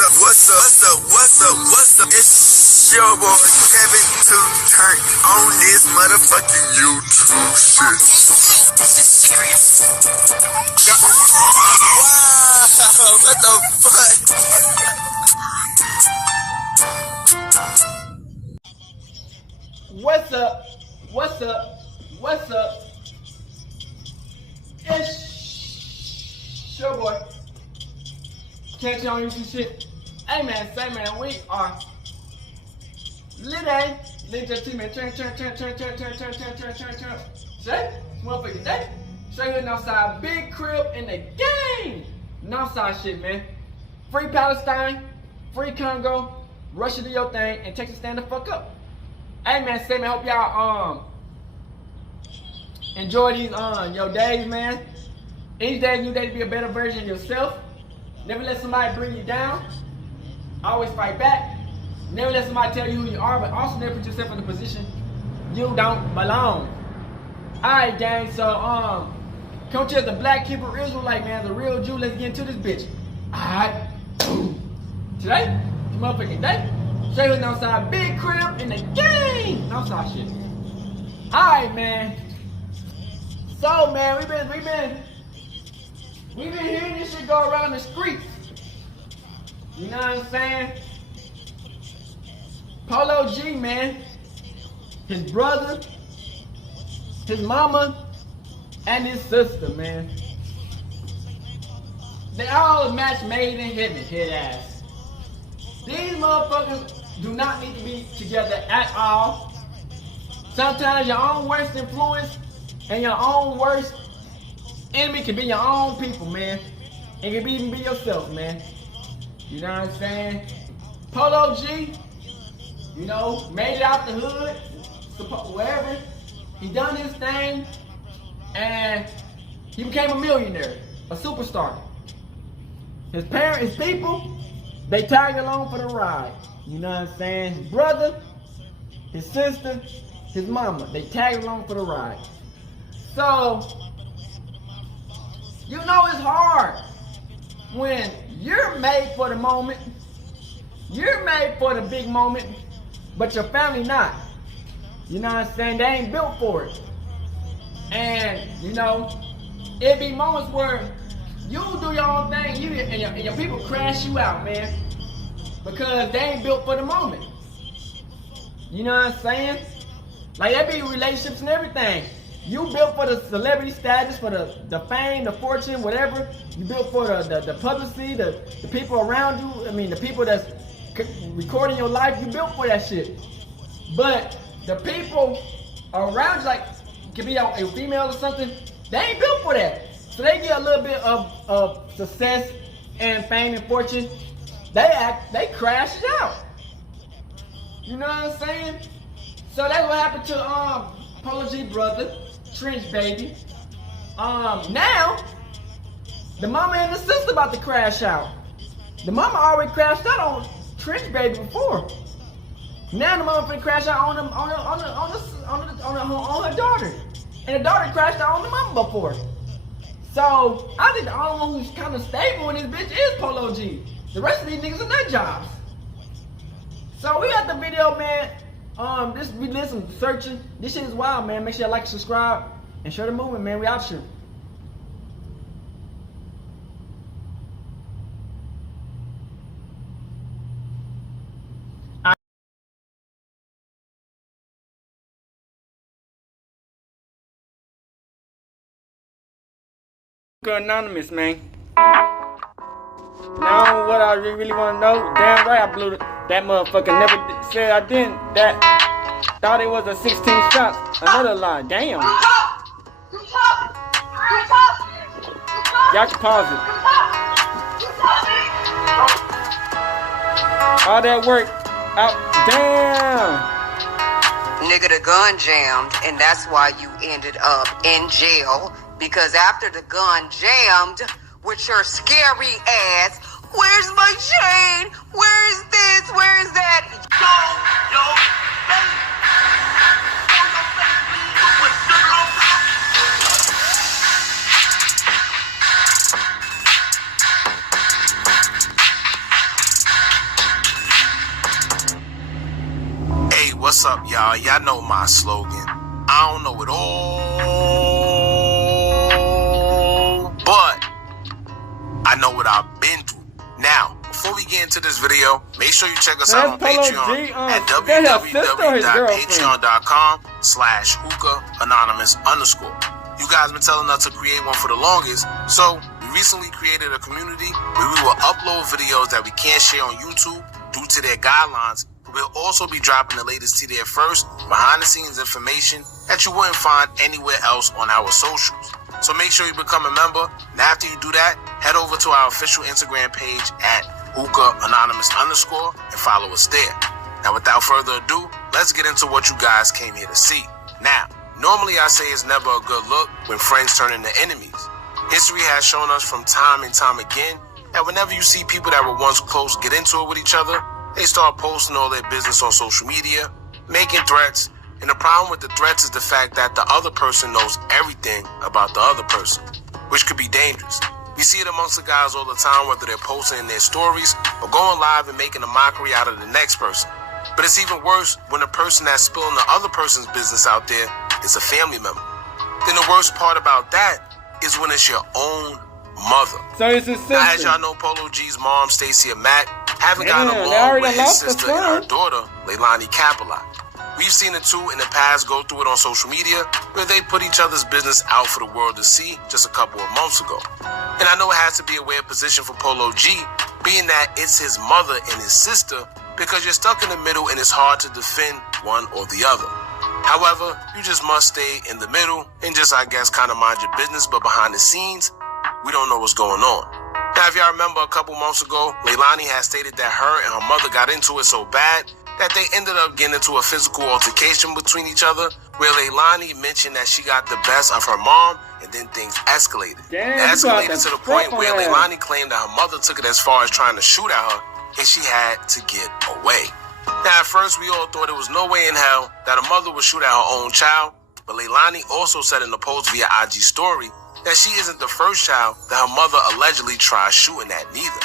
What's up? It's your boy Kevin to turn on this motherfucking YouTube shit. This is serious. Wow, what the fuck? What's up? What's up? What's up? It's your boy. Catch on YouTube shit. Hey man, say man, we are Leilani. Link your team and turn. Say, motherfucking day. Straight here outside, big crib in the game. Northside shit, man. Free Palestine, free Congo. Russia do your thing and Texas stand the fuck up. Hey man, say man, hope y'all enjoy these your days, man. Each day you day to be a better version of yourself. Never let somebody bring you down. Always fight back. Never let somebody tell you who you are, but also never put yourself in a position you don't belong. Alright gang, so come to the Black Hebrew Israelite, man, the real Jew. Let's get into this bitch. Alright. Today, motherfucking day. Straight with outside, big crib in the game. Outside shit. Alright, man. So man, we've been hearing this shit go around the streets. You know what I'm saying? Polo G, man. His brother, his mama, and his sister, man. They all a match made in heaven, head ass. These motherfuckers do not need to be together at all. Sometimes your own worst influence and your own worst enemy can be your own people, man. It can even be yourself, man. You know what I'm saying? Polo G, you know, made it out the hood, wherever. He done his thing, and he became a millionaire, a superstar. His parents, his people, they tagged along for the ride. You know what I'm saying? His brother, his sister, his mama, they tagged along for the ride. So, you know it's hard when you're made for the moment, you're made for the big moment, but your family not. You know what I'm saying? They ain't built for it. And, you know, it be moments where you do your own thing and your people crash you out, man. Because they ain't built for the moment. You know what I'm saying? Like, that be relationships and everything. You built for the celebrity status, for the fame, the fortune, whatever. You built for the publicity, the people around you. I mean, the people that's recording your life. You built for that shit. But the people around you, like, could be a female or something, they ain't built for that. So they get a little bit of success and fame and fortune. They crash it out. You know what I'm saying? So that's what happened to Polo G brother, Trenchbaby. Now the mama and the sister about to crash out. The mama already crashed out on Trenchbaby before. Now the mama finna crash out on her daughter, and the daughter crashed out on the mama before. So I think the only one who's kind of stable in this bitch is Polo G. The rest of these niggas are nut jobs. So we got the video, man. We did some searching. This shit is wild, man. Make sure you like, subscribe, and share the movement, man. We out here. Anonymous, man. Now what I really want to know, damn right I blew that motherfucker. Never said I didn't. That thought it was a 16 shots. Another lie. Damn. Y'all can pause it. All that work out. Damn. Nigga, the gun jammed, and that's why you ended up in jail. Because after the gun jammed with your scary ass, where's my chain? Where is this? Where is that? what's up, y'all? Y'all know my slogan. I don't know it all, but I know what I've been through. Now, before we get into this video, make sure you check us out on Patreon at www.patreon.com/hookah_anonymous. You guys been telling us to create one for the longest, so we recently created a community where we will upload videos that we can't share on YouTube due to their guidelines. We'll also be dropping the latest to there first, behind the scenes information that you wouldn't find anywhere else on our socials. So make sure you become a member, and after you do that, head over to our official Instagram page at hookah_anonymous and follow us there. Now without further ado, let's get into what you guys came here to see. Now, normally I say it's never a good look when friends turn into enemies. History has shown us from time and time again that whenever you see people that were once close get into it with each other, they start posting all their business on social media, making threats, and the problem with the threats is the fact that the other person knows everything about the other person, which could be dangerous. We see it amongst the guys all the time, whether they're posting in their stories or going live and making a mockery out of the next person. But it's even worse when the person that's spilling the other person's business out there is a family member. Then the worst part about that is when it's your own mother. So it's his sister. Now, as y'all know, Polo G's mom, Stacey and Matt, haven't gotten along with his sister and her daughter, Leilani Capelot. We've seen the two in the past go through it on social media, where they put each other's business out for the world to see just a couple of months ago. And I know it has to be a weird position for Polo G, being that it's his mother and his sister, because you're stuck in the middle and it's hard to defend one or the other. However, you just must stay in the middle and just, I guess, kind of mind your business, but behind the scenes, we don't know what's going on. Now, if y'all remember a couple months ago, Leilani had stated that her and her mother got into it so bad that they ended up getting into a physical altercation between each other, where Leilani mentioned that she got the best of her mom, and then things escalated. It escalated to the point where Leilani claimed that her mother took it as far as trying to shoot at her, and she had to get away. Now, at first, we all thought there was no way in hell that a mother would shoot at her own child, but Leilani also said in a post via IG story that she isn't the first child that her mother allegedly tried shooting at neither.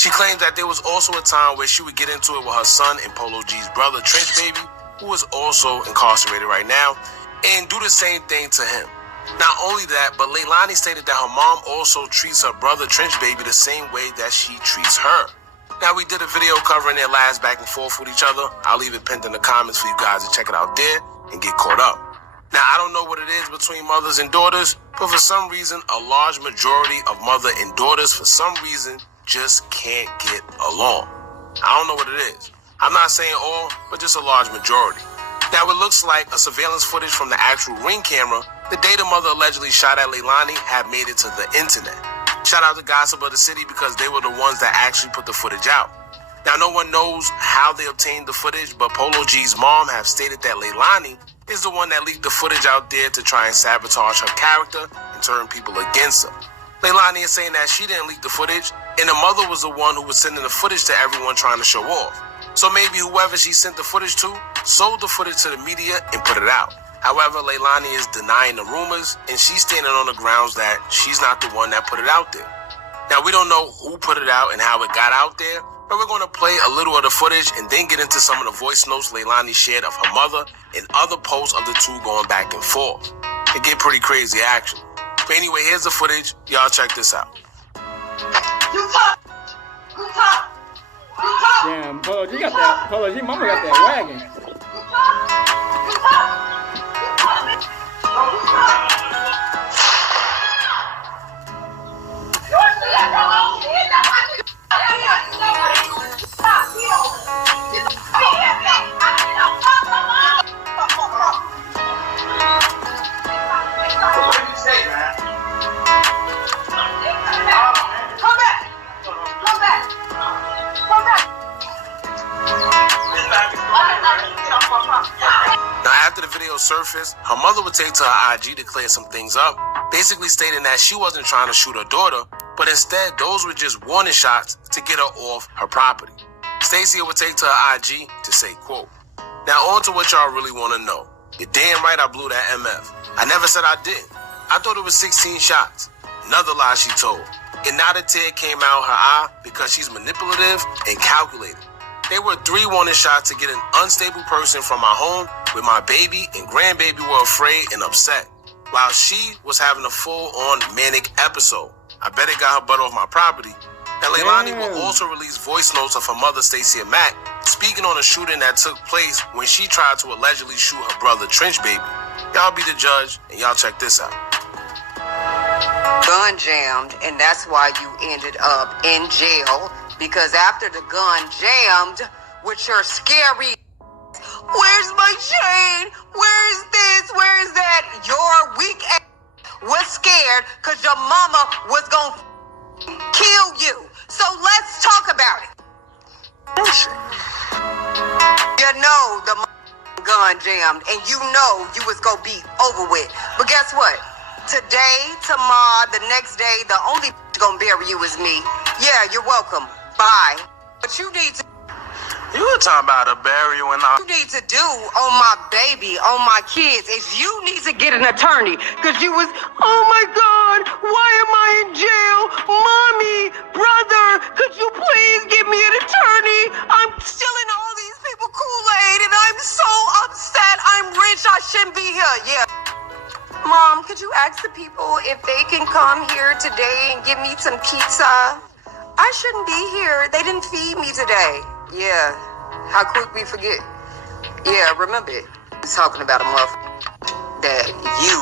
She claims that there was also a time where she would get into it with her son and Polo G's brother, Trenchbaby, who is also incarcerated right now, and do the same thing to him. Not only that, but Leilani stated that her mom also treats her brother, Trenchbaby, the same way that she treats her. Now, we did a video covering their lives back and forth with each other. I'll leave it pinned in the comments for you guys to check it out there and get caught up. Now, I don't know what it is between mothers and daughters, but for some reason, a large majority of mother and daughters, for some reason, just can't get along. I don't know what it is. I'm not saying all, but just a large majority. Now, it looks like a surveillance footage from the actual Ring camera the day the mother allegedly shot at Leilani had made it to the internet. Shout out to Gossip of the City because they were the ones that actually put the footage out. Now, no one knows how they obtained the footage, but Polo G's mom have stated that Leilani is the one that leaked the footage out there to try and sabotage her character and turn people against her. Leilani is saying that she didn't leak the footage, and the mother was the one who was sending the footage to everyone trying to show off. So maybe whoever she sent the footage to sold the footage to the media and put it out. However, Leilani is denying the rumors, and she's standing on the grounds that she's not the one that put it out there. Now, we don't know who put it out and how it got out there, but we're going to play a little of the footage and then get into some of the voice notes Leilani shared of her mother and other posts of the two going back and forth. It get pretty crazy, actually. But anyway, here's the footage. Y'all check this out. You talk. Damn, Polo G got that. Polo G mama got that wagon. Now, after the video surfaced, her mother would take to her IG to clear some things up, basically stating that she wasn't trying to shoot her daughter, but instead those were just warning shots to get her off her property. Stacey would take to her IG to say, quote, "Now on to what y'all really want to know. You're damn right I blew that MF. I never said I did. I thought it was 16 shots. Another lie she told. And not a tear came out her eye because she's manipulative and calculated. They were 3 warning shots to get an unstable person from my home where my baby and grandbaby were afraid and upset, while she was having a full-on manic episode. I bet it got her butt off my property. Now, Leilani will also release voice notes of her mother, Stacey and Matt, speaking on a shooting that took place when she tried to allegedly shoot her brother, Trenchbaby. Y'all be the judge, and y'all check this out. Gun jammed, and that's why you ended up in jail. Because after the gun jammed with your scary, where's my chain? Where is this? Where is that? Your weak ass was scared because your mama was going to kill you. So let's talk about it. You know the gun jammed, and you know you was going to be over with. But guess what? Today, tomorrow, the next day, the only going to bury you is me. Yeah, you're welcome. Bye. But you need to... You were talking about a burial and all. You need to do on my baby, on my kids, is you need to get an attorney. Because you was, oh my God, why am I in jail? Mommy, brother, could you please give me an attorney? I'm stealing all these people Kool-Aid and I'm so upset. I'm rich, I shouldn't be here. Yeah. Mom, could you ask the people if they can come here today and give me some pizza? I shouldn't be here. They didn't feed me today. Yeah. How quick we forget. Yeah, remember it. He's talking about a motherfucker that you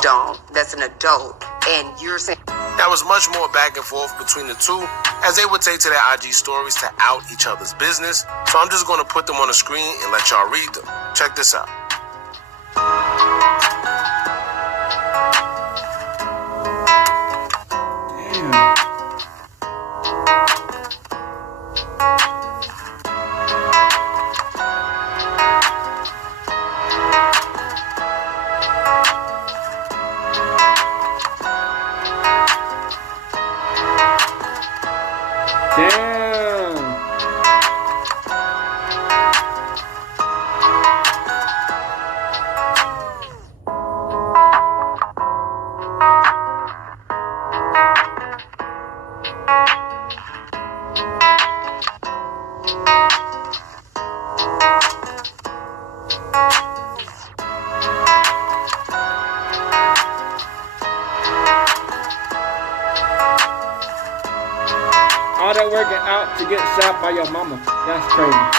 don't. That's an adult. And you're saying... There was much more back and forth between the two as they would take to their IG stories to out each other's business. So I'm just going to put them on the screen and let y'all read them. Check this out. All that working out to get shot by your mama. That's crazy.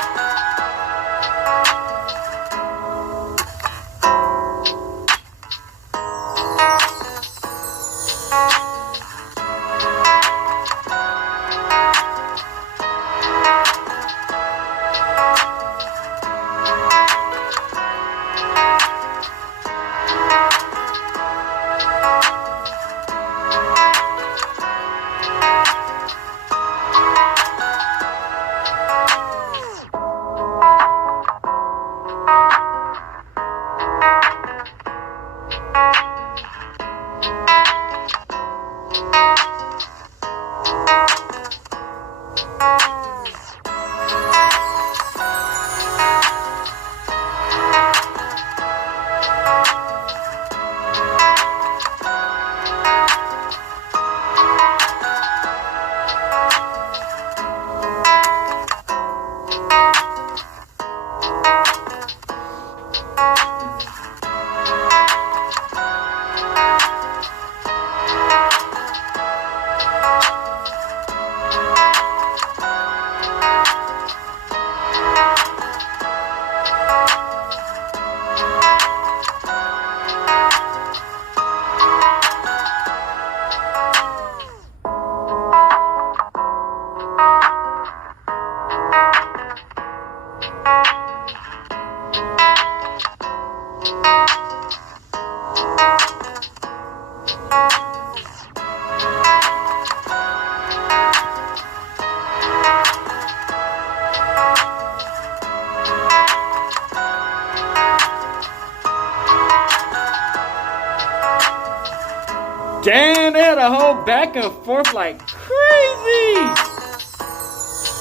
Damn, they had a whole back and forth like crazy.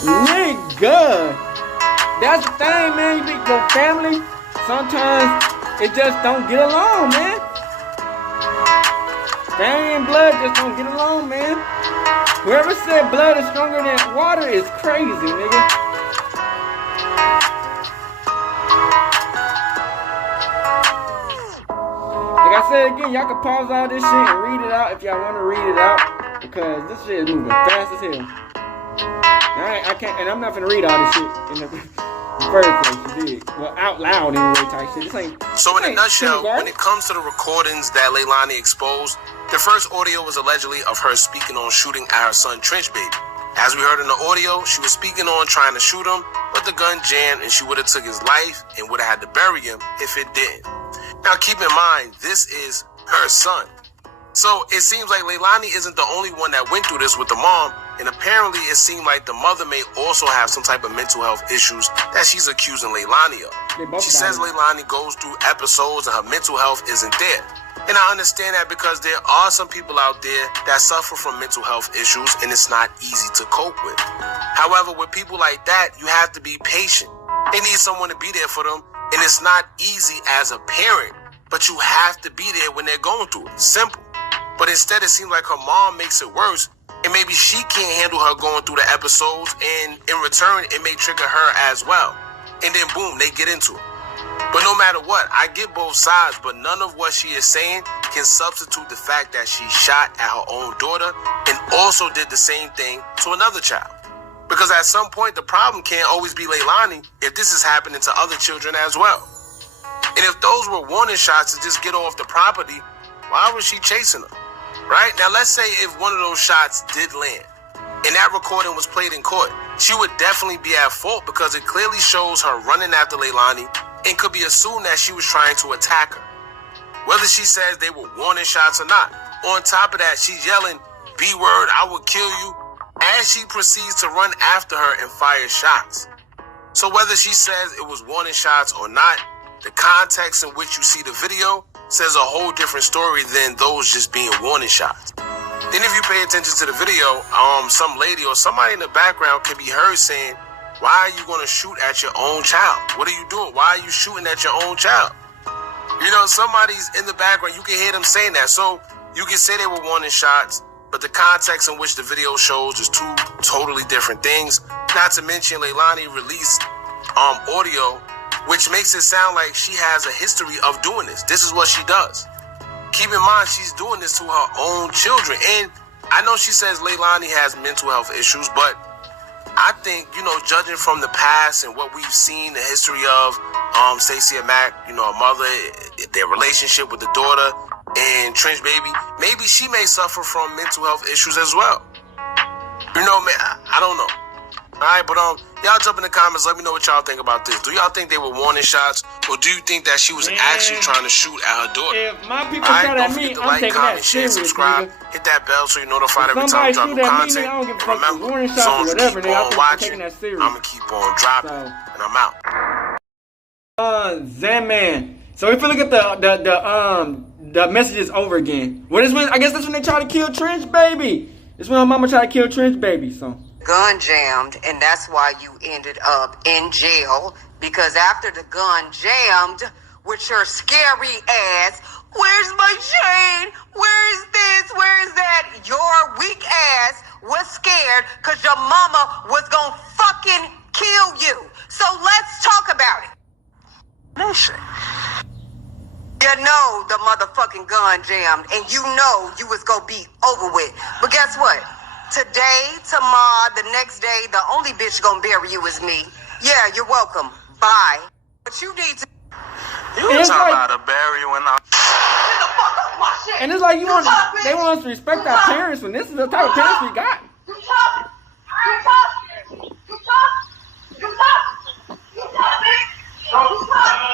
Nigga. That's the thing, man. You think your family, sometimes it just don't get along, man. Family and blood just don't get along, man. Whoever said blood is stronger than water is crazy, nigga. Like I said again, y'all can pause all this shit and read it out if y'all want to read it out, because this shit is moving fast as hell. I can't, and I'm not gonna read all this shit in the first place. You did well out loud anyway, type shit. This ain't. So in a nutshell, when it comes to the recordings that Leilani exposed, the first audio was allegedly of her speaking on shooting at her son Trenchbaby. As we heard in the audio, she was speaking on trying to shoot him, but the gun jammed and she would have took his life and would have had to bury him if it didn't. Now keep in mind, this is her son. So it seems like Leilani isn't the only one that went through this with the mom, and apparently it seemed like the mother may also have some type of mental health issues that she's accusing Leilani of. She says Leilani goes through episodes and her mental health isn't there. And I understand that because there are some people out there that suffer from mental health issues and it's not easy to cope with. However, with people like that, you have to be patient. They need someone to be there for them, and it's not easy as a parent, but you have to be there when they're going through it. Simple. But instead, it seems like her mom makes it worse, and maybe she can't handle her going through the episodes, and in return, it may trigger her as well. And then boom, they get into it. But no matter what, I get both sides, but none of what she is saying can substitute the fact that she shot at her own daughter and also did the same thing to another child. Because at some point, the problem can't always be Leilani if this is happening to other children as well. And if those were warning shots to just get off the property, why was she chasing her? Right? Now, let's say if one of those shots did land and that recording was played in court, she would definitely be at fault because it clearly shows her running after Leilani and could be assumed that she was trying to attack her. Whether she says they were warning shots or not. On top of that, she's yelling, B-word, I will kill you, as she proceeds to run after her and fire shots. So whether she says it was warning shots or not, the context in which you see the video says a whole different story than those just being warning shots. Then if you pay attention to the video, some lady or somebody in the background can be heard saying, why are you going to shoot at your own child? What are you doing? Why are you shooting at your own child? You know, somebody's in the background. You can hear them saying that. So you can say they were warning shots, but the context in which the video shows is two totally different things. Not to mention Leilani released audio, which makes it sound like she has a history of doing this. This is what she does. Keep in mind, she's doing this to her own children. And I know she says Leilani has mental health issues, but I think, you know, judging from the past and what we've seen, the history of Stacey and Mac, you know, her mother, their relationship with the daughter, and Trenchbaby, maybe she may suffer from mental health issues as well. You know, man, I don't know. All right, but y'all jump in the comments. Let me know what y'all think about this. Do y'all think they were warning shots, or do you think that she was actually trying to shoot at her daughter? If my people shot at me, I'm taking that serious, subscribe, nigga. Hit that bell so you're notified every time I drop new content. I don't give a fuck. Remember, Warning shots as long or as you whatever, keep on watching, I'm gonna keep on dropping, and I'm out. Zaman. So if you look at the messages over again. What is when? I guess that's when they try to kill Trenchbaby. It's when her mama tried to kill Trenchbaby. So. Gun jammed, and that's why you ended up in jail, because after the gun jammed with your scary ass, where's my chain, where is this, where is that, your weak ass was scared because your mama was gonna fucking kill you. So let's talk about it. Listen, you know the motherfucking gun jammed, and you know you was gonna be over with, but guess what? Today, tomorrow, the next day, the only bitch gonna bury you is me. Yeah, you're welcome. Bye. But you need to. You were talking about a burial and all. Get the fuck off my shit. And it's like they want us to respect our parents when this is the type of parents we got. You talk. You talk. You talk. You talk. You talk, bitch. You talk.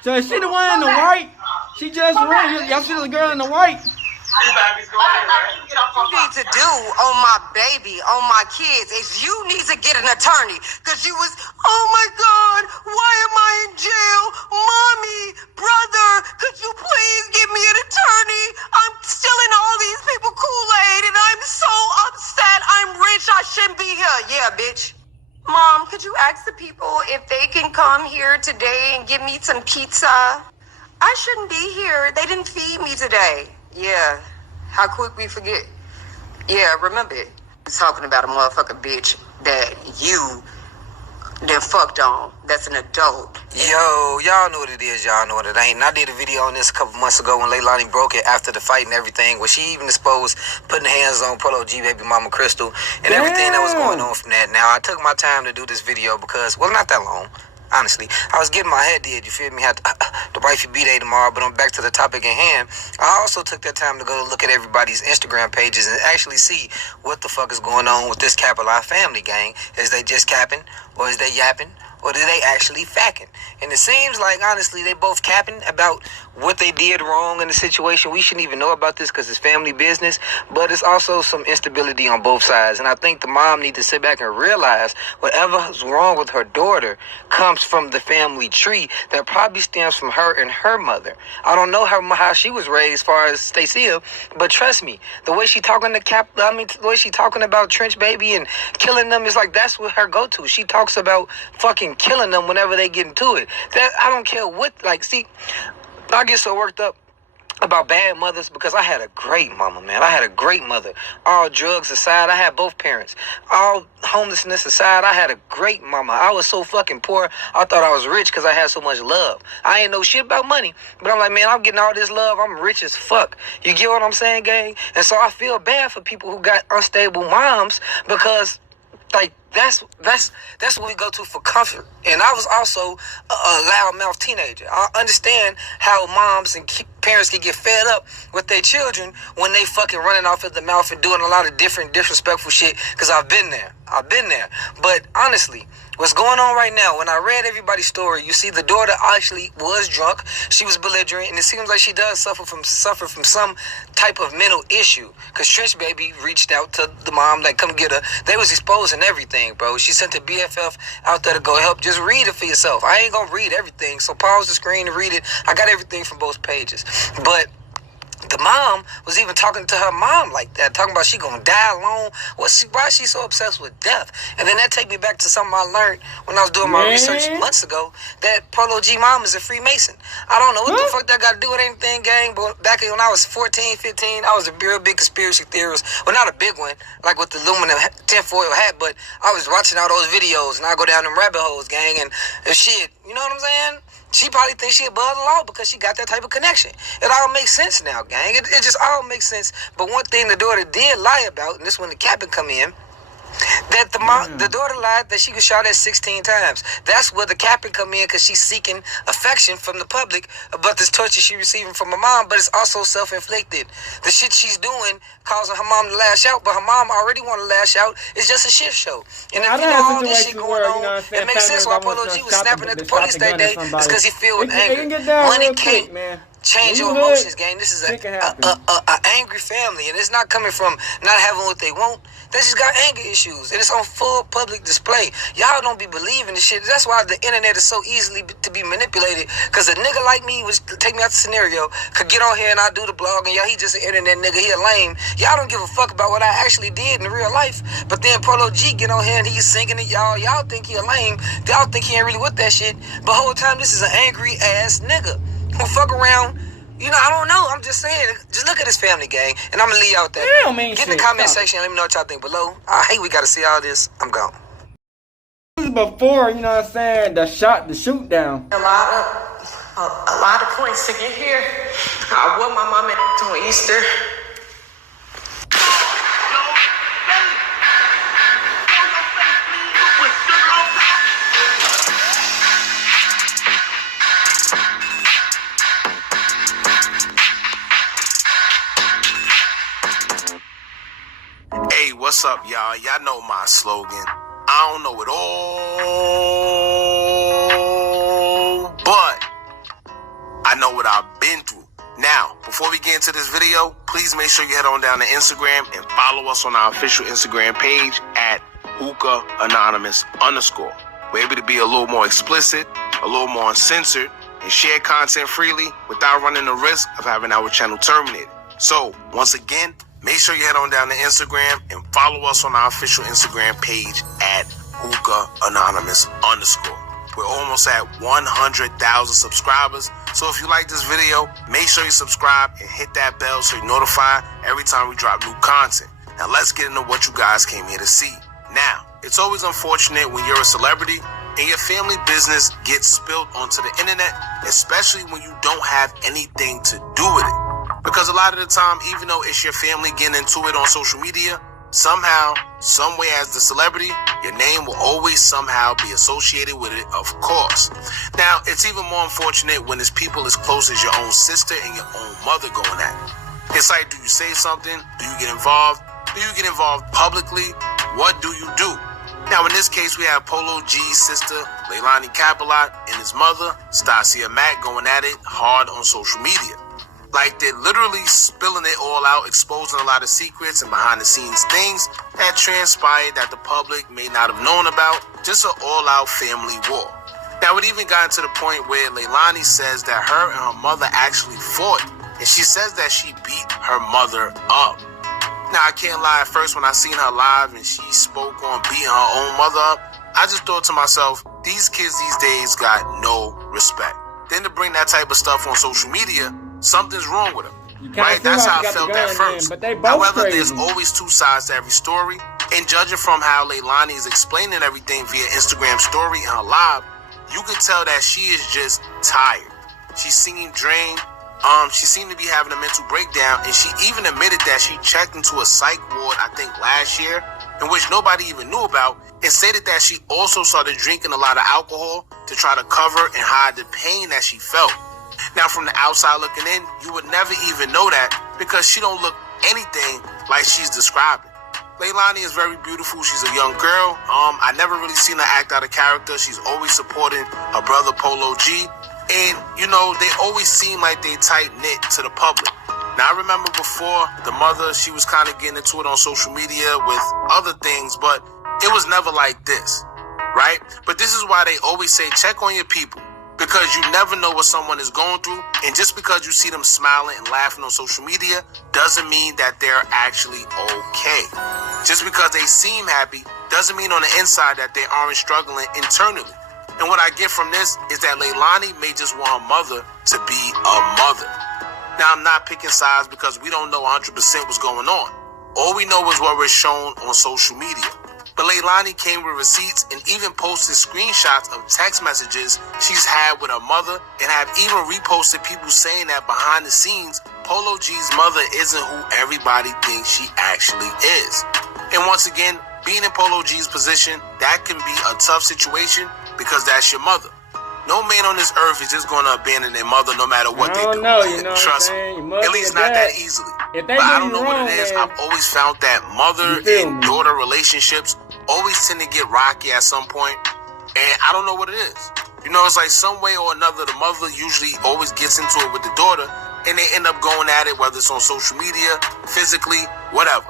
So is she the one in the white? She just ran. Y'all see the girl in the white? You need to do on my baby, on my kids, is you need to get an attorney. Because you was, oh my God, why am I in jail? Mommy, brother, could you please give me an attorney? I'm stealing all these people Kool-Aid and I'm so upset. I'm rich. I shouldn't be here. Yeah, bitch. Mom, could you ask the people if they can come here today and give me some pizza? I shouldn't be here. They didn't feed me today. Yeah. How quick we forget. Yeah, remember it. He's talking about a motherfucking bitch that you then fucked on. That's an adult. Yo, y'all know what it is. Y'all know what it ain't. And I did a video on this a couple months ago when Leilani broke it after the fight and everything, where she even exposed putting hands on Polo G baby mama Crystal and everything that was going on from that. Now, I took my time to do this video because, well, not that long. Honestly, I was getting my head did, you feel me? Had the wifey B-Day tomorrow, but I'm back to the topic at hand. I also took that time to go look at everybody's Instagram pages and actually see what the fuck is going on with this Capital I family gang. Is they just capping, or is they yapping, or do they actually facking? And it seems like, honestly, they both capping about what they did wrong in the situation. We shouldn't even know about this because it's family business, but it's also some instability on both sides. And I think the mom needs to sit back and realize whatever's wrong with her daughter comes from the family tree that probably stems from her and her mother. I don't know how she was raised as far as Stacia, but trust me, the way she talking to the way she talking about Trenchbaby and killing them is like that's what her go-to. She talks about fucking killing them whenever they get into it. That I don't care what, like, see, I get so worked up about bad mothers because I had a great mama, man. I had a great mother. All drugs aside, I had both parents. All homelessness aside, I had a great mama. I was so fucking poor, I thought I was rich because I had so much love. I ain't know shit about money, but I'm like, man, I'm getting all this love. I'm rich as fuck. You get what I'm saying, gang? And so I feel bad for people who got unstable moms because, like, that's what we go to for comfort. And I was also a loudmouth teenager. I understand how moms and parents can get fed up with their children when they fucking running off at the mouth and doing a lot of different disrespectful shit, because I've been there. But honestly, what's going on right now, when I read everybody's story, you see the daughter actually was drunk. She was belligerent, and it seems like she does suffer from some type of mental issue, because Trenchbaby reached out to the mom, like, come get her. They was exposing everything, bro. She sent a BFF out there to go help. Just read it for yourself. I ain't gonna read everything, so pause the screen and read it. I got everything from both pages. But the mom was even talking to her mom like that, talking about she gonna die alone. Why is she so obsessed with death? And then that take me back to something I learned when I was doing my research months ago, that Polo G mom is a Freemason. I don't know what the fuck that got to do with anything, gang, but back when I was 14, 15, I was a real big conspiracy theorist. Well, not a big one, like with the aluminum tinfoil hat, but I was watching all those videos, and I go down them rabbit holes, gang, and shit, you know what I'm saying? She probably thinks she above the law because she got that type of connection. It all makes sense now, gang. It just all makes sense. But one thing the daughter did lie about, and this when the captain come in, that the daughter lied that she was shot at 16 times. That's where the captain come in, because she's seeking affection from the public about this torture she's receiving from her mom, but it's also self-inflicted. The shit she's doing causing her mom to lash out, but her mom already want to lash out. It's just a shit show. And if you know all this shit going on, it makes sense why Polo G was snapping at the police that day. It's because he filled with anger. Money can't change your emotions, gang. This is an angry family, and it's not coming from not having what they want. They just got anger issues, and it's on full public display. Y'all don't be believing this shit. That's why the internet is so easily to be manipulated, because a nigga like me, which take me out the scenario, could get on here and I do the blog, and y'all, he just an internet nigga, he a lame. Y'all don't give a fuck about what I actually did in real life. But then Polo G get on here and he's singing it, y'all. Y'all think he a lame. Y'all think he ain't really with that shit. But whole time, this is an angry ass nigga. Don't fuck around. You know, I don't know. I'm just saying. Just look at his family, gang. And I'm going to leave y'all with that. Get in the comment section and let me know what y'all think below. I hate we got to see all this. I'm gone. This is before, you know what I'm saying, the shoot down. A lot of points to get here. I wore my mama on Easter. Hey, what's up, y'all? Y'all know my slogan. I don't know it all, but I know what I've been through. Now, before we get into this video, please make sure you head on down to Instagram and follow us on our official Instagram page at hookah_anonymous_. We're able to be a little more explicit, a little more uncensored, and share content freely without running the risk of having our channel terminated. So, once again, make sure you head on down to Instagram and follow us on our official Instagram page at hookah_anonymous_. We're almost at 100,000 subscribers. So if you like this video, make sure you subscribe and hit that bell so you're notified every time we drop new content. Now let's get into what you guys came here to see. Now, it's always unfortunate when you're a celebrity and your family business gets spilled onto the internet, especially when you don't have anything to do with it. Because a lot of the time, even though it's your family getting into it on social media, somehow, some way as the celebrity, your name will always somehow be associated with it, of course. Now, it's even more unfortunate when it's people as close as your own sister and your own mother going at it. It's like, do you say something? Do you get involved? Do you get involved publicly? What do you do? Now, in this case, we have Polo G's sister, Leilani and his mother, Stacia Mack, going at it hard on social media. Like, they're literally spilling it all out, exposing a lot of secrets and behind-the-scenes things that transpired that the public may not have known about. Just an all-out family war. Now, it even got to the point where Leilani says that her and her mother actually fought, and she says that she beat her mother up. Now, I can't lie, at first when I seen her live and she spoke on beating her own mother up, I just thought to myself, these kids these days got no respect. Then to bring that type of stuff on social media, something's wrong with them, right? That's how I felt at first. However, there's always two sides to every story, and judging from how Leilani is explaining everything via Instagram story and her live, you can tell that she is just tired. She seemed drained. She seemed to be having a mental breakdown, and she even admitted that she checked into a psych ward, I think last year, in which nobody even knew about, and stated that she also started drinking a lot of alcohol to try to cover and hide the pain that she felt. Now, from the outside looking in, you would never even know that because she don't look anything like she's describing. Leilani is very beautiful. She's a young girl. I never really seen her act out of character. She's always supporting her brother Polo G. And, you know, they always seem like they tight-knit to the public. Now, I remember before, the mother, she was kind of getting into it on social media with other things, but it was never like this, right? But this is why they always say, check on your people. Because you never know what someone is going through, and just because you see them smiling and laughing on social media doesn't mean that they're actually okay. Just because they seem happy doesn't mean on the inside that they aren't struggling internally. And what I get from this is that Leilani may just want her mother to be a mother. Now, I'm not picking sides because we don't know 100% what's going on. All we know is what we're shown on social media. But Leilani came with receipts and even posted screenshots of text messages she's had with her mother, and have even reposted people saying that behind the scenes, Polo G's mother isn't who everybody thinks she actually is. And once again, being in Polo G's position, that can be a tough situation because that's your mother. No man on this earth is just going to abandon their mother no matter what they do. Trust me, at least not that easily. But I don't know what it is. I've always found that mother and daughter relationships always tend to get rocky at some point, and I don't know what it is. You know, it's like some way or another, the mother usually always gets into it with the daughter, and they end up going at it, whether it's on social media, physically, whatever.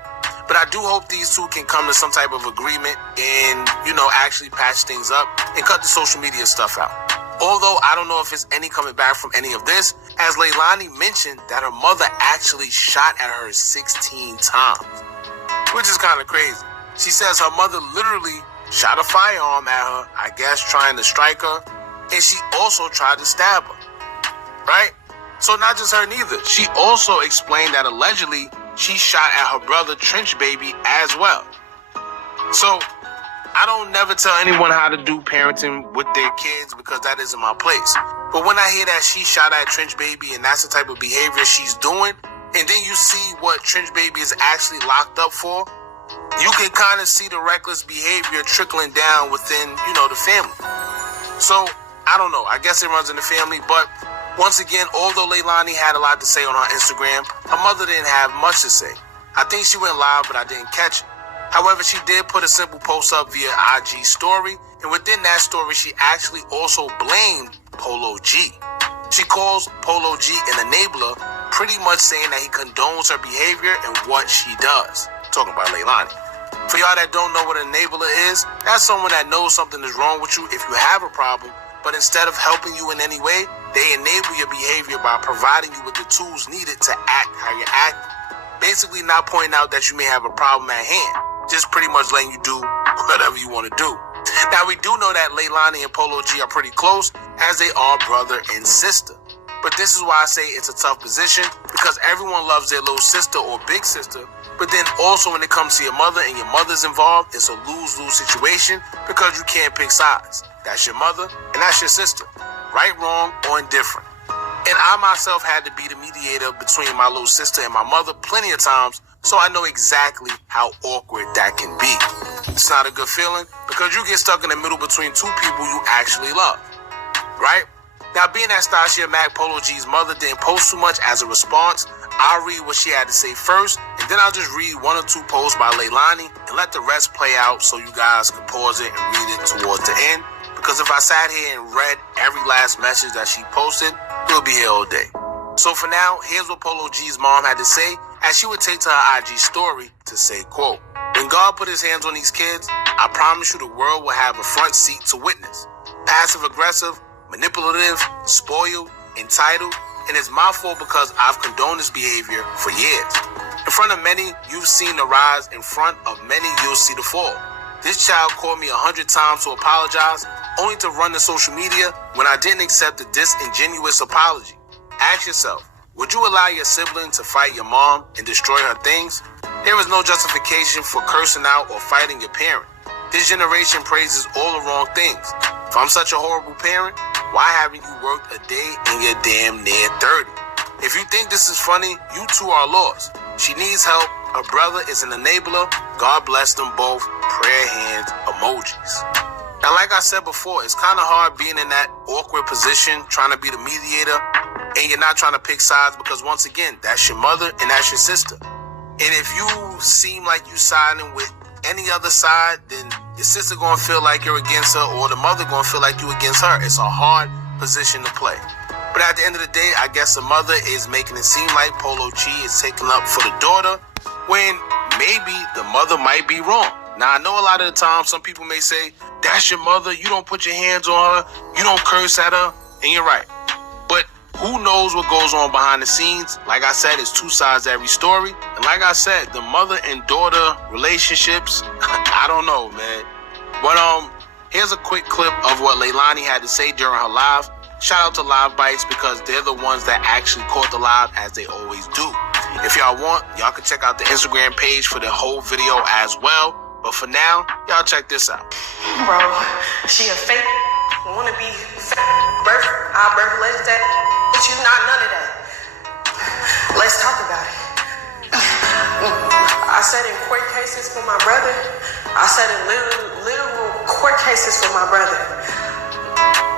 But I do hope these two can come to some type of agreement and, you know, actually patch things up and cut the social media stuff out. Although I don't know if it's any coming back from any of this, as Leilani mentioned that her mother actually shot at her 16 times, which is kind of crazy. She says her mother literally shot a firearm at her, I guess trying to strike her, and she also tried to stab her, right? So not just her neither. She also explained that allegedly she shot at her brother Trenchbaby as well. So I don't never tell anyone how to do parenting with their kids because that isn't my place. But when I hear that she shot at Trenchbaby and that's the type of behavior she's doing, and then you see what Trenchbaby is actually locked up for, you can kind of see the reckless behavior trickling down within, you know, the family. So, I don't know. I guess it runs in the family. But once again, although Leilani had a lot to say on her Instagram, her mother didn't have much to say. I think she went live, but I didn't catch it. However, she did put a simple post up via IG story, and within that story, she actually also blamed Polo G. She calls Polo G an enabler pretty much saying that he condones her behavior and what she does. Talking about Leilani. For y'all that don't know what an enabler is, that's someone that knows something is wrong with you if you have a problem, but instead of helping you in any way, they enable your behavior by providing you with the tools needed to act how you act. Basically not pointing out that you may have a problem at hand, just pretty much letting you do whatever you want to do. Now we do know that Leilani and Polo G are pretty close, as they are brother and sister. But this is why I say it's a tough position, because everyone loves their little sister or big sister, but then also when it comes to your mother and your mother's involved, it's a lose-lose situation because you can't pick sides. That's your mother and that's your sister. Right, wrong, or indifferent. And I myself had to be the mediator between my little sister and my mother plenty of times, so I know exactly how awkward that can be. It's not a good feeling because you get stuck in the middle between two people you actually love. Right? Now, being that Stacia Mac, Polo G's mother, didn't post too much as a response, I'll read what she had to say first, and then I'll just read 1 or 2 posts by Leilani and let the rest play out so you guys can pause it and read it towards the end. Because if I sat here and read every last message that she posted, we'll be here all day. So for now, here's what Polo G's mom had to say as she would take to her IG story to say, quote, "When God put his hands on these kids, I promise you the world will have a front seat to witness. Passive-aggressive, manipulative, spoiled, entitled, and it's my fault because I've condoned this behavior for years. In front of many, you've seen the rise. In front of many, you'll see the fall. This child called me 100 times to apologize, only to run to social media when I didn't accept the disingenuous apology. Ask yourself, would you allow your sibling to fight your mom and destroy her things? There is no justification for cursing out or fighting your parent. This generation praises all the wrong things. If I'm such a horrible parent, why haven't you worked a day and you're damn near 30? If you think this is funny, you too are lost. She needs help. Her brother is an enabler. God bless them both. Prayer hands, emojis." Now, like I said before, it's kind of hard being in that awkward position, trying to be the mediator, and you're not trying to pick sides because, once again, that's your mother and that's your sister. And if you seem like you siding with any other side, then your sister gonna feel like you're against her, or the mother gonna feel like you against her. It's a hard position to play. But at the end of the day, I guess the mother is making it seem like Polo G is taking up for the daughter, when maybe the mother might be wrong. Now, I know a lot of the time some people may say, that's your mother, you don't put your hands on her, you don't curse at her, and you're right. But who knows what goes on behind the scenes? Like I said, it's 2 sides to every story. And like I said, the mother and daughter relationships, I don't know, man. But here's a quick clip of what Leilani had to say during her live. Shout out to Live Bites because they're the ones that actually caught the live, as they always do. If y'all want, y'all can check out the Instagram page for the whole video as well. But for now, y'all check this out. Bro, she a fake, wanna be fake our birth legend, but you not none of that. Let's talk about it. I said in court cases for my brother. I said in literal court cases for my brother.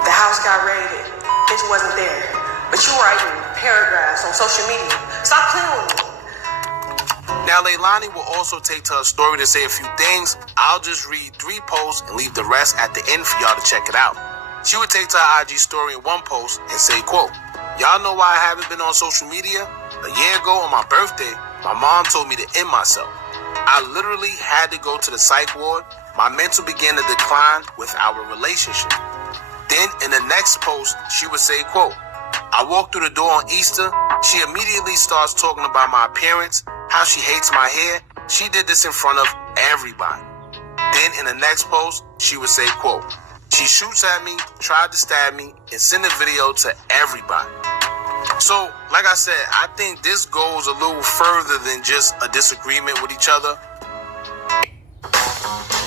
The house got raided. Bitch wasn't there. But you writing paragraphs on social media. Stop playing with me. Now, Leilani will also take to her story to say a few things. I'll just read 3 posts and leave the rest at the end for y'all to check it out. She would take to her IG story in 1 post and say, quote, "Y'all know why I haven't been on social media? A year ago on my birthday, my mom told me to end myself. I literally had to go to the psych ward. My mental began to decline with our relationship." Then in the next post, she would say, quote, "I walked through the door on Easter. She immediately starts talking about my appearance, how she hates my hair. She did this in front of everybody." Then in the next post, she would say, quote, "She shoots at me, tried to stab me, and sent a video to everybody." So, like I said, I think this goes a little further than just a disagreement with each other.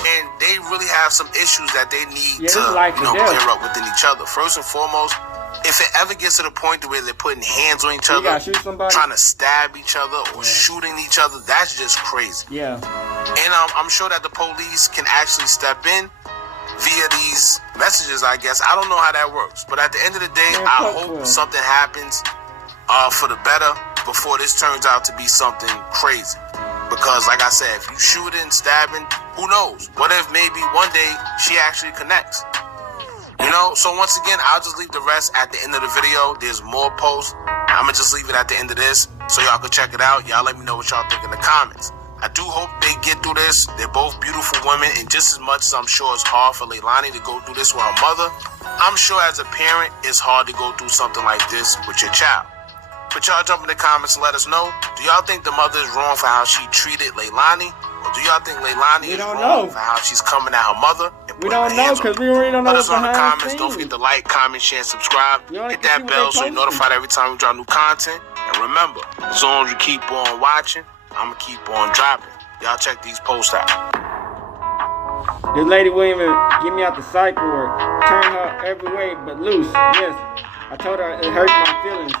And they really have some issues that they need to clear up within each other. First and foremost, if it ever gets to the point where they're putting hands on each other, trying to stab each other or shooting each other, that's just crazy. Yeah. And I'm sure that the police can actually step in via these messages, I guess. I don't know how that works. But at the end of the day, I hope something happens for the better before this turns out to be something crazy. Because like I said, if you shooting, stabbing, who knows? What if maybe one day she actually connects? You know, so once again, I'll just leave the rest at the end of the video. There's more posts. I'ma just leave it at the end of this so y'all can check it out. Y'all let me know what y'all think in the comments. I do hope they get through this. They're both beautiful women, and just as much as I'm sure it's hard for Leilani to go through this with her mother, I'm sure as a parent, it's hard to go through something like this with your child. But y'all jump in the comments and let us know, do y'all think the mother is wrong for how she treated Leilani? Or do y'all think Leilani is wrong for how she's coming at her mother? And we don't know because we really don't know what's behind the comments. Don't forget to like, comment, share, and subscribe. Hit that bell so you're notified every time we drop new content. And remember, as long as you keep on watching, I'm going to keep on dropping. Y'all check these posts out. This lady wouldn't even get me out the psych ward. Turn her every way but loose. Yes, I told her it hurt my feelings.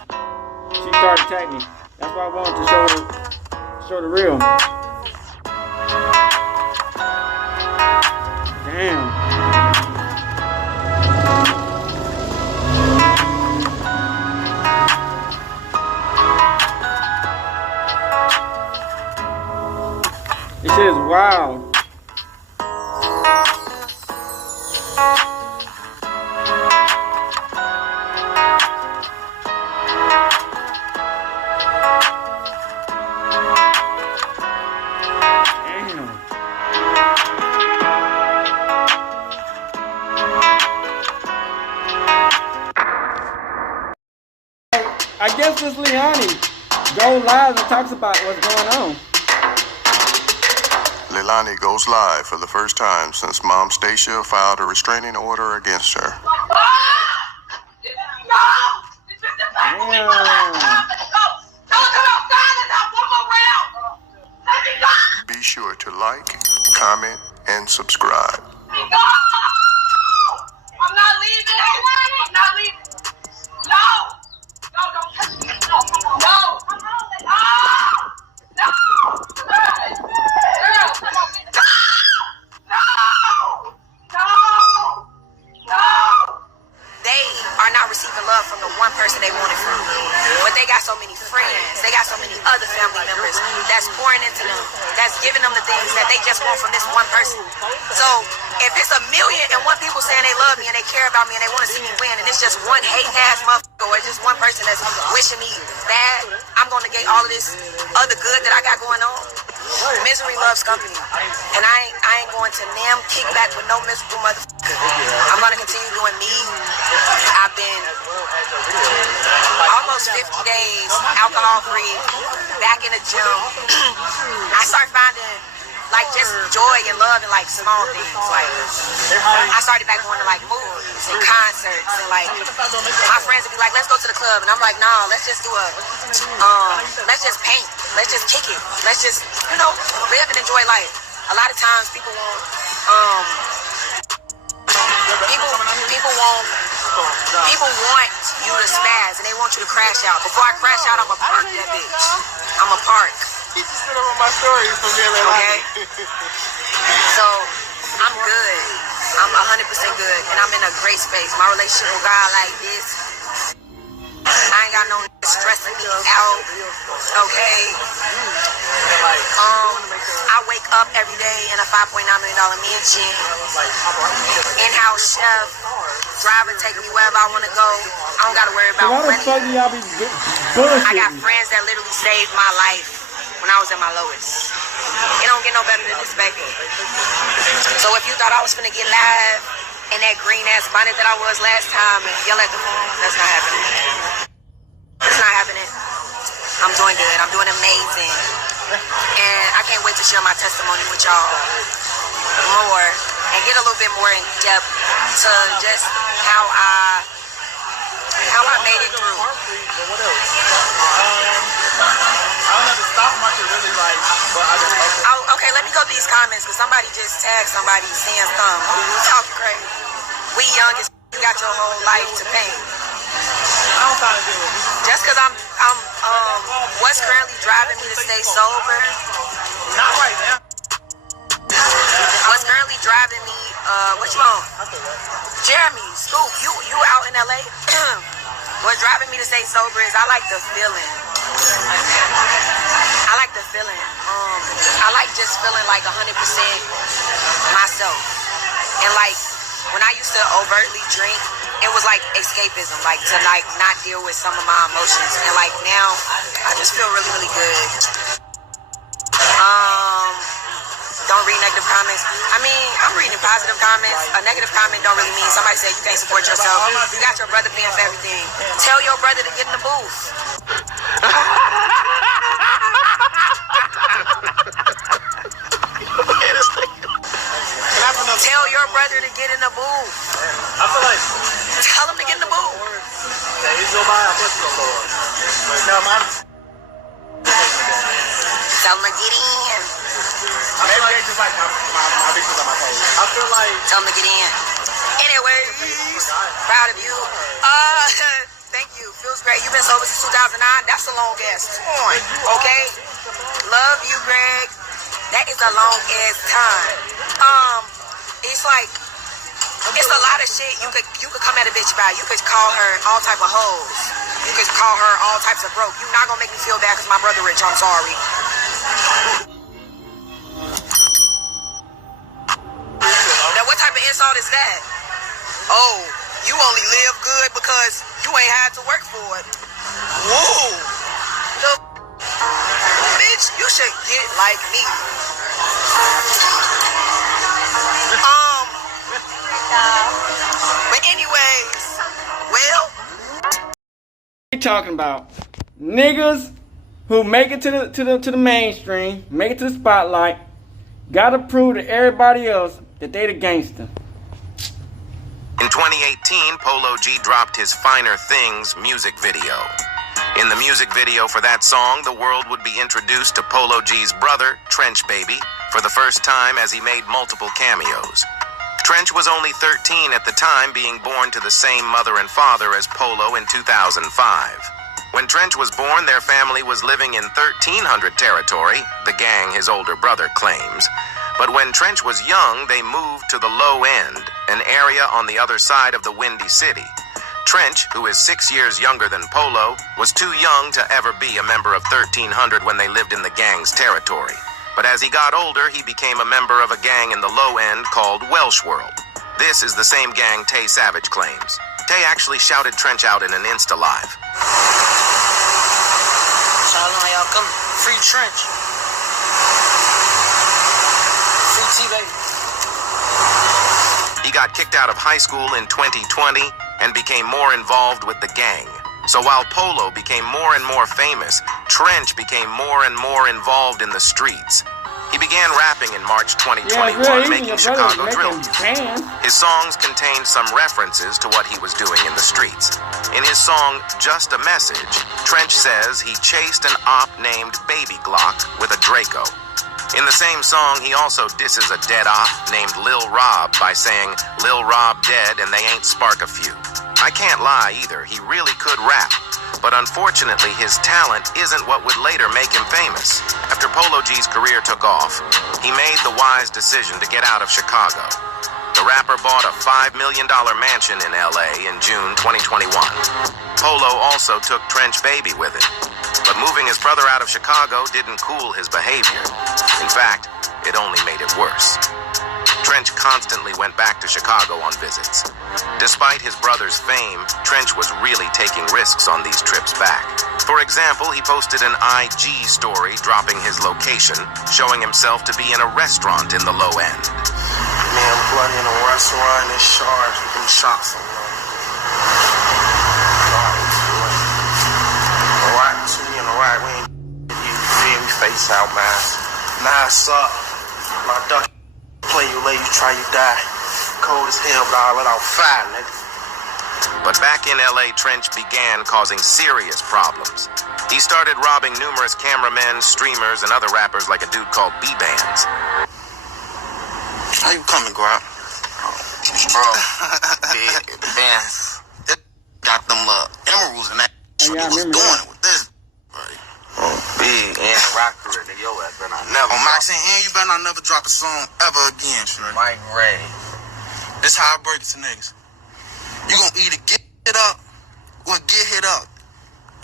She started attacking me. That's why I wanted to show the real. Damn. This shit is wild. I guess this Leilani goes live and talks about what's going on. Leilani goes live for the first time since Mom Stacia filed a restraining order against her. Be sure to like, comment, and subscribe. I'm not leaving. I'm not leaving. No. No, don't touch me. No. No. No. No. They are not receiving love from the one person they wanted from. But they got so many friends. They got so many other family members that's pouring into them, that's giving them the things that they just want from this one person. So if it's 1,000,001 people saying they love me and they care about me and they want to see me win, and it's just one hating ass motherfucker or just one person that's wishing me bad, I'm going to negate all of this other good that I got going on. Misery loves company. And I ain't going to kick back with no miserable motherfucker. I'm going to continue doing me. I've been almost 50 days alcohol free, back in the gym. I started finding like just joy and love and like small things. Like I started back going to like movies and concerts and like my friends would be like, let's go to the club, and I'm like, nah, let's just do let's just paint, let's just kick it, let's just live and enjoy life. A lot of times people want people want you to spaz and they want you to crash out. Before I crash out, I'm a park that bitch. I'm a park. He just stood over my story for me. Okay. So I'm good. I'm 100% good, and I'm in a great space. My relationship with God like this. I ain't got no stressing me out. Okay. I wake up every day in a $5.9 million mansion. In-house chef. Driver take me wherever I want to go. I don't got to worry about money. I got friends that literally saved my life when I was at my lowest. It don't get no better than this, baby. So if you thought I was finna get live in that green ass bonnet that I was last time and yell at the phone, that's not happening. It's not happening. I'm doing good. I'm doing amazing. And I can't wait to share my testimony with y'all more and get a little bit more in depth to just how I made it through. Okay, let me go to these comments because somebody just tagged somebody saying something. You talking crazy. We young as you got your whole life to pay. Just because I'm what's currently driving me to stay sober. Not right now. What's currently driving me, what you on? Jeremy, Scoop, you out in LA? What's driving me to stay sober is I like the feeling. I like the feeling. I like just feeling like 100% myself. And like when I used to overtly drink it was like escapism, like to like not deal with some of my emotions. And like now, I just feel really, really good. Don't read negative comments. I mean, I'm reading positive comments. A negative comment don't really mean somebody said you can't support yourself. You got your brother paying for everything. Tell your brother to get in the booth. Tell your brother to get in the booth. I feel like Tell him to get in the booth. he's nobody. I'm pushing no more. No, man. Tell him to get in. Maybe they just like my bitches on my page. I feel like Tell him to get in. Anyways, proud of you. Thank you. Feels great. You've been sober since 2009. That's a long ass time. Okay? Love you, Greg. That is a long ass time. It's like it's a lot of shit you could come at a bitch about. You could call her all type of hoes. You could call her all types of broke. You're not gonna make me feel bad because my brother rich. I'm sorry. Now what type of insult is that? Oh, you only live good because you ain't had to work for it. Whoa. Bitch, you should get like me. But anyways, well. We talking about niggas who make it to the mainstream, make it to the spotlight, gotta prove to everybody else that they the gangster. In 2018, Polo G dropped his Finer Things music video. In the music video for that song, the world would be introduced to Polo G's brother, Trenchbaby, for the first time as he made multiple cameos. Trench was only 13 at the time, being born to the same mother and father as Polo in 2005. When Trench was born, their family was living in 1300 territory, the gang his older brother claims. But when Trench was young, they moved to the Low End, an area on the other side of the Windy City. Trench, who is 6 years younger than Polo, was too young to ever be a member of 1300 when they lived in the gang's territory. But as he got older, he became a member of a gang in the Low End called Welsh World. This is the same gang Tay Savage claims. Tay actually shouted Trench out in an Insta Live. Shout out, y'all come. Free Trench. Free T-Baby. He got kicked out of high school in 2020 and became more involved with the gang. So while Polo became more and more famous, Trench became more and more involved in the streets. He began rapping in March 2021, making Chicago drill music. His songs contained some references to what he was doing in the streets. In his song, Just a Message, Trench says he chased an op named Baby Glock with a Draco. In the same song, he also disses a dead op named Lil Rob by saying, Lil Rob dead and they ain't spark a few. I can't lie either, he really could rap. But unfortunately, his talent isn't what would later make him famous. After Polo G's career took off, he made the wise decision to get out of Chicago. The rapper bought a $5 million mansion in LA in June 2021. Polo also took Trenchbaby with him. But moving his brother out of Chicago didn't cool his behavior. In fact, it only made it worse. Trench constantly went back to Chicago on visits. Despite his brother's fame, Trench was really taking risks on these trips back. For example, he posted an IG story dropping his location, showing himself to be in a restaurant in the Low End. man, bloody in a restaurant and charged with them shots on them. Alright, to me in the right wing, you feel me, face out, man. Nice up. My duck. Play you, lay you, try you, die. Cold as hell, but I'll let out fire, nigga. But back in LA, Trench began causing serious problems. He started robbing numerous cameramen, streamers, and other rappers like a dude called B-Bands. How you coming, Grab? Bro, Bands. Got them emeralds and that shit. Yeah, He was doing it with this. Big and rock career, nigga. Yo, ass better not never. On Maxine, and you better not never drop a song ever again, Shreddy. Mike Ray. This how I break it to niggas. You gonna either get hit up or get hit up.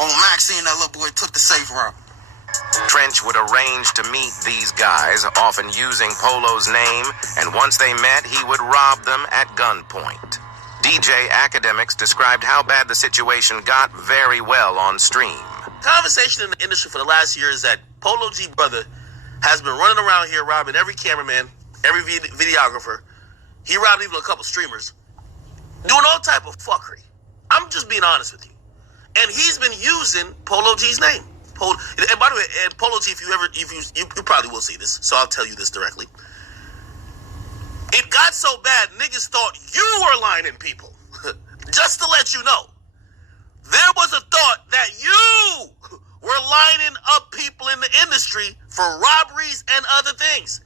On Maxine, that little boy took the safe route. Trench would arrange to meet these guys, often using Polo's name, and once they met, he would rob them at gunpoint. DJ Academics described how bad the situation got very well on stream. Conversation in the industry for the last year is that Polo G brother has been running around here robbing every cameraman, every videographer. He robbed even a couple streamers, doing all type of fuckery. I'm just being honest with you. And he's been using Polo G's name. And by the way, and Polo G, you probably will see this, so I'll tell you this directly. It got so bad, niggas thought you were lining people. Just to let you know. There was a thought that you were lining up people in the industry for robberies and other things.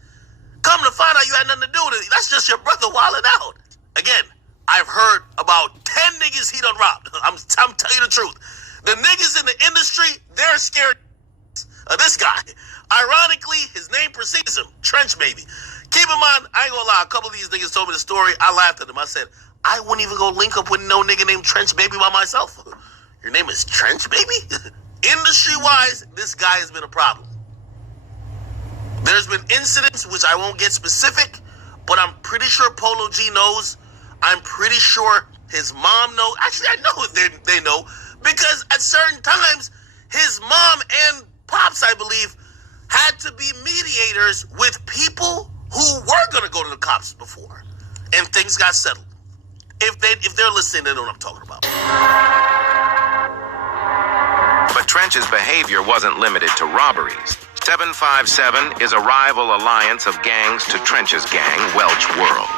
Come to find out you had nothing to do with it. That's just your brother wilding out. Again, I've heard about 10 niggas he done robbed. I'm telling you the truth. The niggas in the industry, they're scared of this guy. Ironically, his name precedes him, Trenchbaby. Keep in mind, I ain't gonna lie, a couple of these niggas told me the story. I laughed at them. I said, I wouldn't even go link up with no nigga named Trenchbaby by myself. Your name is Trenchbaby? Industry-wise, this guy has been a problem. There's been incidents, which I won't get specific, but I'm pretty sure Polo G knows. I'm pretty sure his mom knows. Actually, I know they know, because at certain times, his mom and Pops, I believe, had to be mediators with people who were going to go to the cops before, and things got settled. If they're listening, they know what I'm talking about. But Trench's behavior wasn't limited to robberies. 757 is a rival alliance of gangs to Trench's gang, Welch World.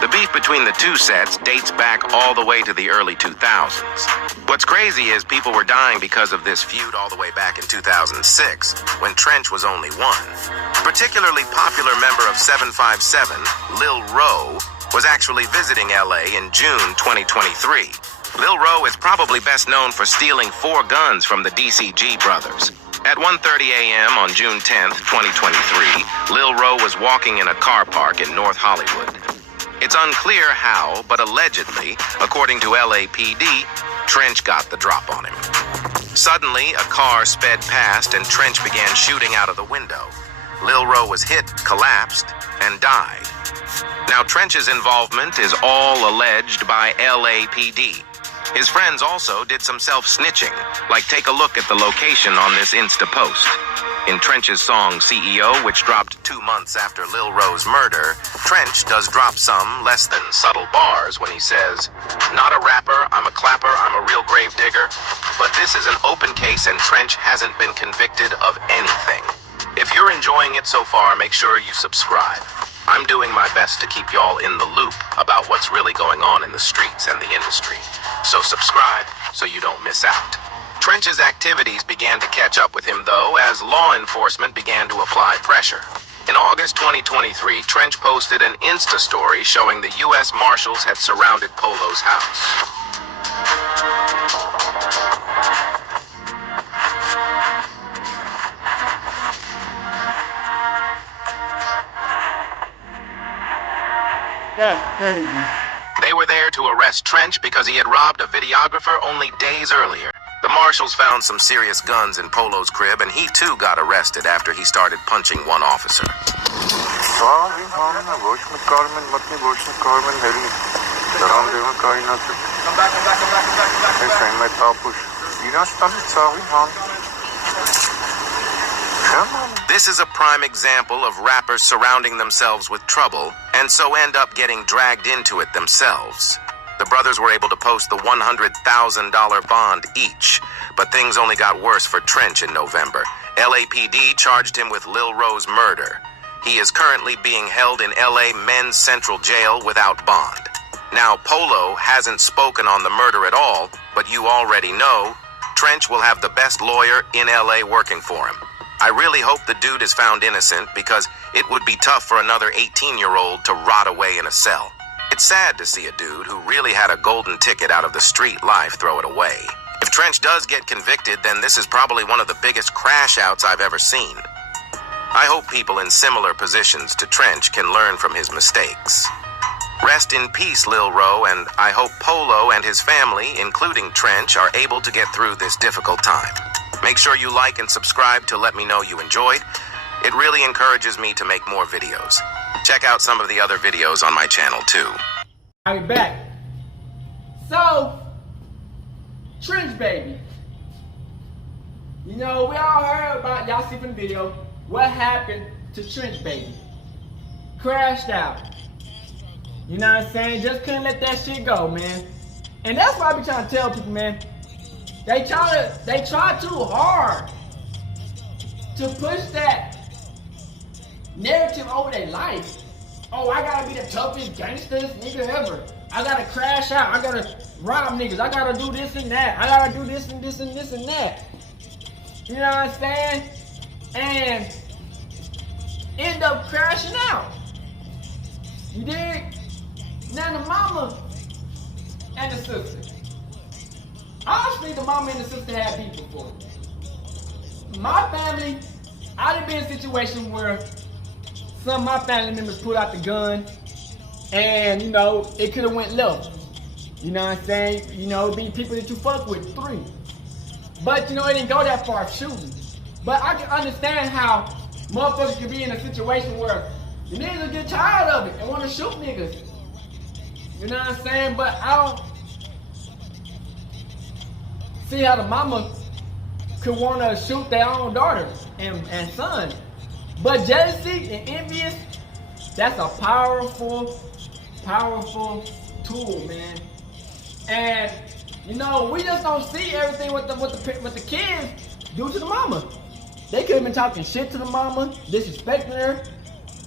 The beef between the two sets dates back all the way to the early 2000s. What's crazy is people were dying because of this feud all the way back in 2006, when Trench was only one. A particularly popular member of 757, Lil Ro, was actually visiting LA in June 2023. Lil Ro is probably best known for stealing 4 guns from the DCG brothers. At 1:30 a.m. on June 10th, 2023, Lil Ro was walking in a car park in North Hollywood. It's unclear how, but allegedly, according to LAPD, Trench got the drop on him. Suddenly, a car sped past and Trench began shooting out of the window. Lil Ro was hit, collapsed, and died. Now, Trench's involvement is all alleged by LAPD. His friends also did some self-snitching, like take a look at the location on this Insta post. In Trench's song CEO, which dropped 2 months after Lil Ro's murder, Trench does drop some less than subtle bars when he says, "Not a rapper, I'm a clapper, I'm a real grave digger, but this is an open case and Trench hasn't been convicted of anything." If you're enjoying it so far, make sure you subscribe. I'm doing my best to keep y'all in the loop about what's really going on in the streets and the industry. So subscribe so you don't miss out. Trench's activities began to catch up with him, though, as law enforcement began to apply pressure. In August 2023, Trench posted an Insta story showing the U.S. Marshals had surrounded Polo's house. They were there to arrest Trench because he had robbed a videographer only days earlier. The marshals found some serious guns in Polo's crib, and he too got arrested after he started punching one officer. This is a prime example of rappers surrounding themselves with trouble, and so end up getting dragged into it themselves. The brothers were able to post the $100,000 bond each, but things only got worse for Trench in November. LAPD charged him with Lil Ro's murder. He is currently being held in LA Men's Central Jail without bond. Now, Polo hasn't spoken on the murder at all, but you already know, Trench will have the best lawyer in LA working for him. I really hope the dude is found innocent, because it would be tough for another 18-year-old to rot away in a cell. It's sad to see a dude who really had a golden ticket out of the street life throw it away. If Trench does get convicted, then this is probably one of the biggest crash outs I've ever seen. I hope people in similar positions to Trench can learn from his mistakes. Rest in peace, Lil Ro, and I hope Polo and his family, including Trench, are able to get through this difficult time. Make sure you like and subscribe to let me know you enjoyed. It really encourages me to make more videos. Check out some of the other videos on my channel too. I'll be back. So, Trenchbaby. You know, we all heard about, y'all see from the video, what happened to Trenchbaby. Crashed out. You know what I'm saying? Just couldn't let that shit go, man. And that's why I be trying to tell people, man. They try too hard to push that narrative over their life. Oh, I gotta be the toughest gangsters nigga ever. I gotta crash out. I gotta rob niggas. I gotta do this and that. I gotta do this and this and this and that. You know what I'm saying? And end up crashing out. You dig? Now the mama and the sister. Honestly, the mama and the sister had beef before. My family, I done been in a situation where some of my family members pulled out the gun and, you know, it could have went left. You know what I'm saying? You know, it'd be people that you fuck with, 3. But, you know, it didn't go that far shooting. But I can understand how motherfuckers can be in a situation where the niggas will get tired of it and want to shoot niggas. You know what I'm saying? But I don't see how the mama could want to shoot their own daughter and son. But jealousy and envious, that's a powerful, powerful tool, man. And you know, we just don't see everything what the kids do to the mama. They could have been talking shit to the mama, disrespecting her,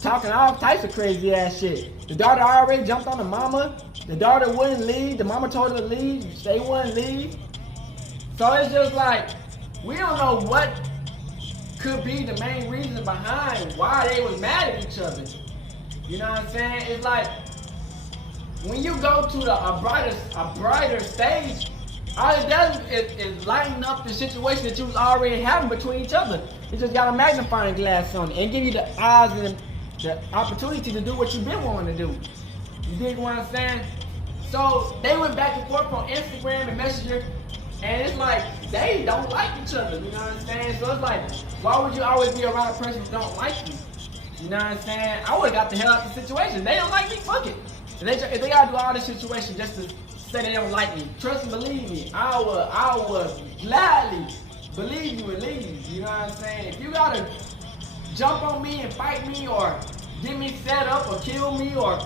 talking all types of crazy ass shit. The daughter already jumped on the mama. The daughter wouldn't leave. The mama told her to leave. They wouldn't leave. So it's just like, we don't know what could be the main reason behind why they was mad at each other. You know what I'm saying? It's like, when you go to a brighter stage, all it does is lighten up the situation that you was already having between each other. It just got a magnifying glass on it and give you the eyes and the opportunity to do what you've been wanting to do. You dig what I'm saying? So they went back and forth on Instagram and Messenger, and it's like they don't like each other. You know what I'm saying? So it's like, why would you always be around a person who don't like you? You know what I'm saying? I would have got the hell out of the situation. They don't like me, fuck it. If they gotta do all this situation just to say they don't like me, trust and believe me, I would gladly believe you and leave. You know what I'm saying? If you gotta jump on me and fight me or get me set up or kill me or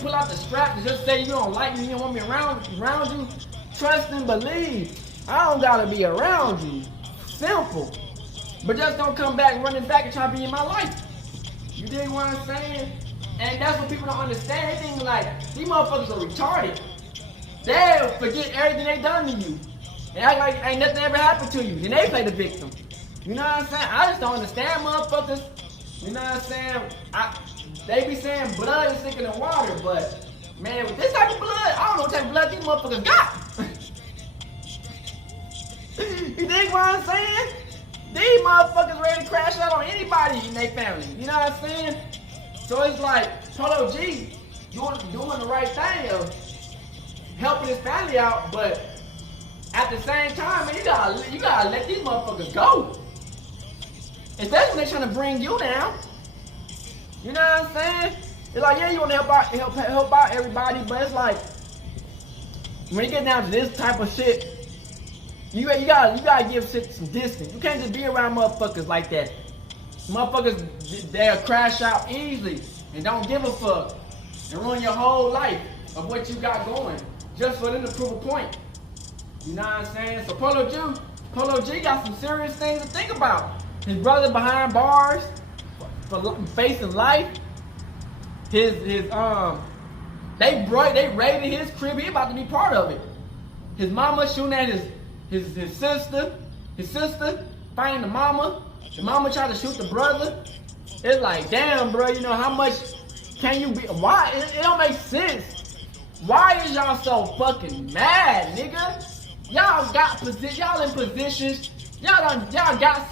pull out the strap to just say you don't like me, you don't want me around you, trust and believe. I don't gotta be around you. Simple. But just don't come back running back and try to be in my life. You dig what I'm saying? And that's what people don't understand. They think like, these motherfuckers are retarded. They'll forget everything they done to you. They act like ain't nothing ever happened to you. And they play the victim. You know what I'm saying? I just don't understand motherfuckers. You know what I'm saying? They be saying blood is thicker than water, but man, with this type of blood, I don't know what type of blood these motherfuckers got. You dig what I'm saying? These motherfuckers ready to crash out on anybody in their family. You know what I'm saying? So it's like Polo G doing the right thing of helping his family out, but at the same time, man, you gotta let these motherfuckers go. Especially when they're trying to bring you down. You know what I'm saying? It's like, yeah, you want to help out everybody, but it's like when you get down to this type of shit, you gotta give shit some distance. You can't just be around motherfuckers like that. Motherfuckers, they'll crash out easily and don't give a fuck and ruin your whole life of what you got going just for them to prove a point. You know what I'm saying? So Polo G got some serious things to think about. His brother behind bars for facing life. They raided his crib. He about to be part of it. His mama shooting at his sister. His sister fighting the mama. The mama tried to shoot the brother. It's like, damn, bro, you know, how much can you be? Why? It don't make sense. Why is y'all so fucking mad, nigga? Y'all in positions. Y'all got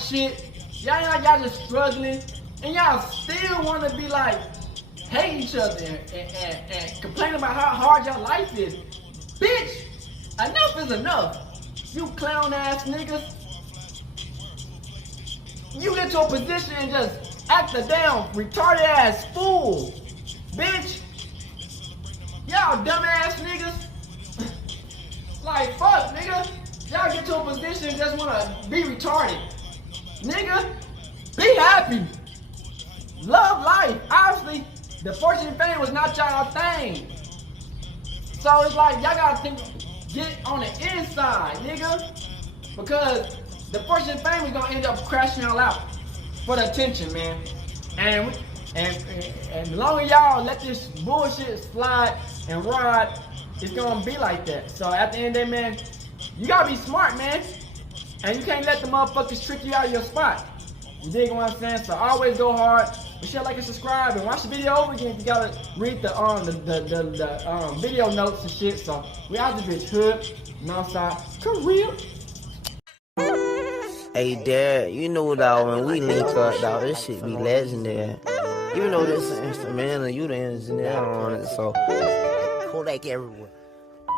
shit. Y'all just struggling. And y'all still want to be like, hate each other and complain about how hard your life is. Bitch, enough is enough. You clown ass niggas. You get to a position and just act a damn retarded ass fool. Bitch, Y'all dumbass niggas. Like, fuck, nigga. Y'all get to a position and just wanna be retarded. Nigga, be happy. Love life. Obviously, the fortune and fame was not y'all thing. So it's like, y'all gotta think, get on the inside, nigga. Because the fortune and fame is gonna end up crashing y'all out for the attention, man. And the longer y'all let this bullshit slide and ride, it's gonna be like that. So at the end of the day, man, you gotta be smart, man. And you can't let the motherfuckers trick you out of your spot. You dig what I'm saying? So always go hard. Be sure to like and subscribe and watch the video over again. You gotta read the video notes and shit. So we out this bitch hood, Northside, Korea. Hey Dad, you know dog, when we link up dog, this shit be legendary. Even though this is instrumental, you the engineer on it, so Kodak everywhere.